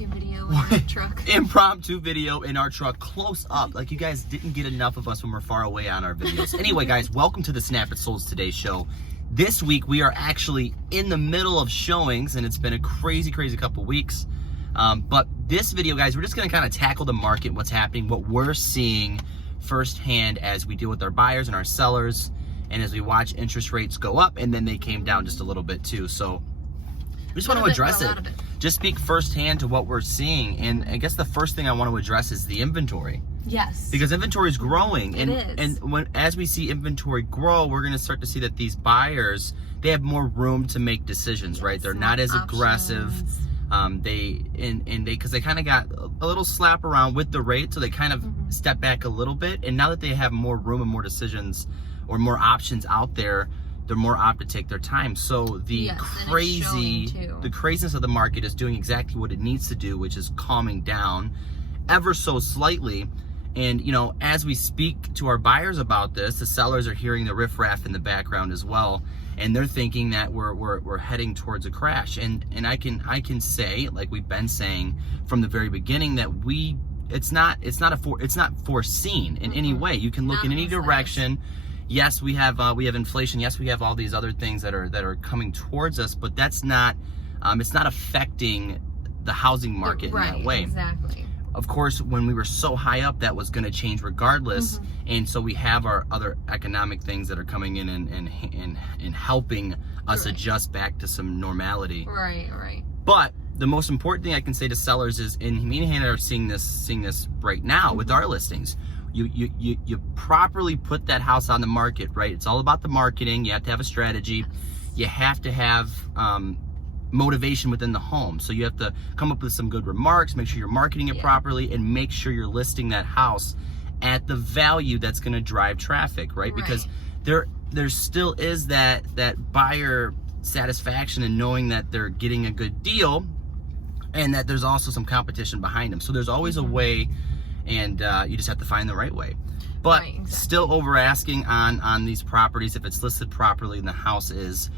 impromptu video in our truck. Impromptu video in our truck, close up. Like, you guys didn't get enough of us when we're far away on our videos. Anyway, guys, welcome to the Snap It Solds Today show. This week, we are actually in the middle of showings, and it's been a crazy couple weeks. But this video, guys, we're just going to kind of tackle the market, what's happening, what we're seeing firsthand as we deal with our buyers and our sellers, and as we watch interest rates go up, and then they came down just a little bit too. So we just want to address it. Just speak firsthand to what we're seeing. And I guess the first thing I want to address is the inventory. Yes. Because inventory is growing. It is. And as we see inventory grow, we're going to start to see that these buyers, they have more room to make decisions, right? They're not as aggressive. Because they kind of got a little slap around with the rate, so they kind of step back a little bit. And now that they have more room and more decisions or more options out there, they're more apt to take their time. So the craziness of the market is doing exactly what it needs to do, which is calming down ever so slightly. And, you know, as we speak to our buyers about this, the sellers are hearing the riffraff in the background as well, and they're thinking that we're heading towards a crash. And I can say, like we've been saying from the very beginning, that it's not foreseen in any way. You can look in any direction. Yes, we have inflation. Yes, we have all these other things that are coming towards us, but that's not it's not affecting the housing market in that way. Exactly. Of course, when we were so high up, that was going to change regardless, and so we have our other economic things that are coming in and helping us adjust back to some normality. Right. But the most important thing I can say to sellers is, and me and Hannah are seeing this right now with our listings. You properly put that house on the market, right? It's all about the marketing. You have to have a strategy. You have to have motivation within the home. So you have to come up with some good remarks, make sure you're marketing it properly, and make sure you're listing that house at the value that's going to drive traffic, right? Because there still is that buyer satisfaction in knowing that they're getting a good deal, and that there's also some competition behind them. So there's always a way, and you just have to find the right way. But still over asking on these properties, if it's listed properly and the house is,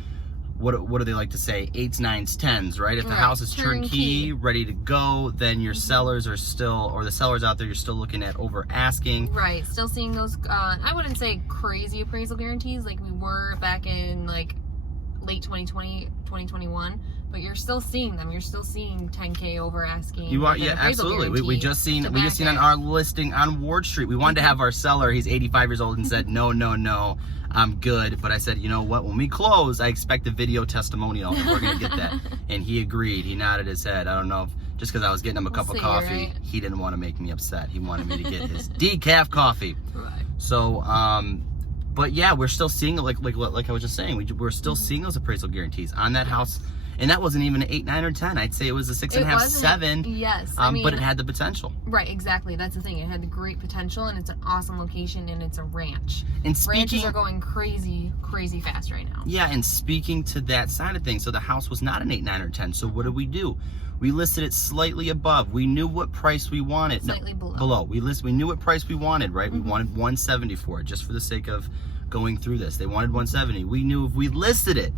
what do they like to say, 8s, 9s, 10s, right? If the house is turnkey, ready to go, then your sellers are still, or the sellers out there, you're still looking at over asking. Right, still seeing those, I wouldn't say crazy appraisal guarantees like we were back in like late 2020, 2021, but you're still seeing them. You're still seeing 10K over asking. You are, yeah, absolutely. We just seen on our listing on Ward Street. We wanted to have our seller, he's 85 years old, and said, no, I'm good. But I said, you know what, when we close, I expect a video testimonial, and we're going to get that. And he agreed. He nodded his head. I don't know if just because I was getting him a cup of coffee, he didn't want to make me upset. He wanted me to get his decaf coffee. Right. So, but yeah, we're still seeing, like I was just saying, we're still seeing those appraisal guarantees on that house. And that wasn't even an 8, 9, or 10. I'd say it was a 6.5, 7. Yes. But it had the potential. Right, exactly. That's the thing. It had the great potential, and it's an awesome location, and it's a ranch. And ranches are going crazy fast right now. Yeah, and speaking to that side of things, so the house was not an 8, 9, or 10. So what did we do? We listed it slightly above. We knew what price we wanted. Slightly below. We knew what price we wanted, right? We wanted 170 for it, just for the sake of going through this. They wanted 170. We knew if we listed it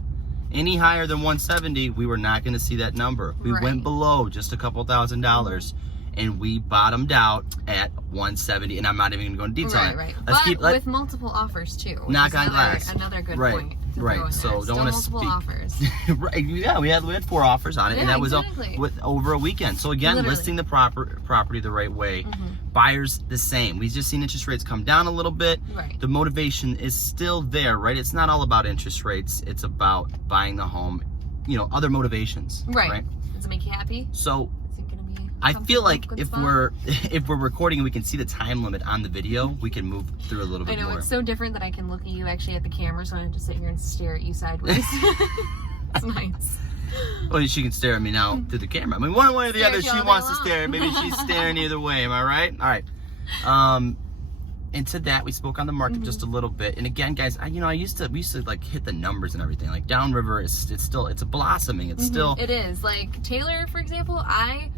any higher than 170, we were not going to see that number. We went below just a couple $1,000s, and we bottomed out at 170. And I'm not even going to go into detail. Right. With multiple offers too. Knock on glass. Another good point. Right. So don't want to speak. Offers. Right. Yeah, we had 4 offers on it, and that was with over a weekend. So again, listing the property the right way. Buyers the same. We've just seen interest rates come down a little bit. Right. The motivation is still there, right? It's not all about interest rates. It's about buying the home. You know, other motivations. Right. Does it make you happy? So I feel like if we're recording and we can see the time limit on the video, we can move through a little bit more. I know, it's so different that I can look at you actually at the camera, so I don't have to sit here and stare at you sideways. It's nice. Well, she can stare at me now through the camera. I mean, one way or the other, she wants to stare. Maybe she's staring either way. Am I right? All right. And to that, we spoke on the market just a little bit. And again, guys, we used to like hit the numbers and everything. Like downriver it's a blossoming. It's still. It is. Like Taylor, for example, I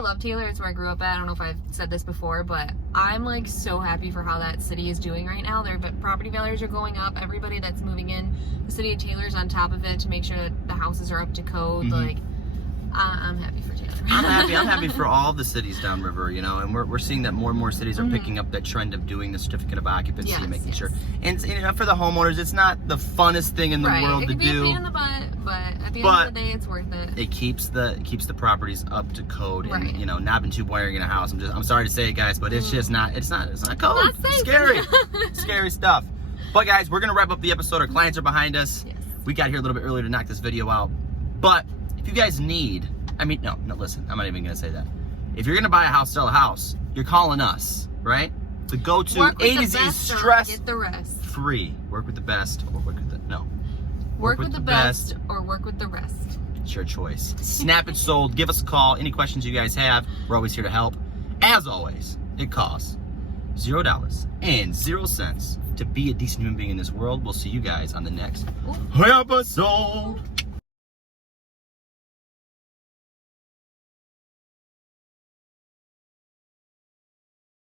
love Taylor. It's where I grew up at. I don't know if I've said this before, but I'm like so happy for how that city is doing right now. Their property values are going up. Everybody that's moving in, the city of Taylor's on top of it to make sure that the houses are up to code. Like, I'm happy for Taylor. I'm happy. I'm happy for all the cities downriver, you know, and we're seeing that more and more cities are picking up that trend of doing the certificate of occupancy and making sure. And you know, for the homeowners, it's not the funnest thing in the world to do. It can be a pain in the butt, but at the end of the day, it's worth it. It keeps the properties up to code, and you know, not been too wiring in a house. I'm sorry to say it, guys, but it's just not. It's not code. It's scary, scary stuff. But guys, we're gonna wrap up the episode. Our clients are behind us. Yes. We got here a little bit earlier to knock this video out. But if you guys need, no, listen, I'm not even gonna say that. If you're gonna buy a house, sell a house, you're calling us, right? The go-to A to Z stress get the rest. Free. Work with the best or work with the Work with the best or work with the rest. It's your choice. Snap it sold. Give us a call. Any questions you guys have, we're always here to help. As always, it costs $0.00 to be a decent human being in this world. We'll see you guys on the next episode.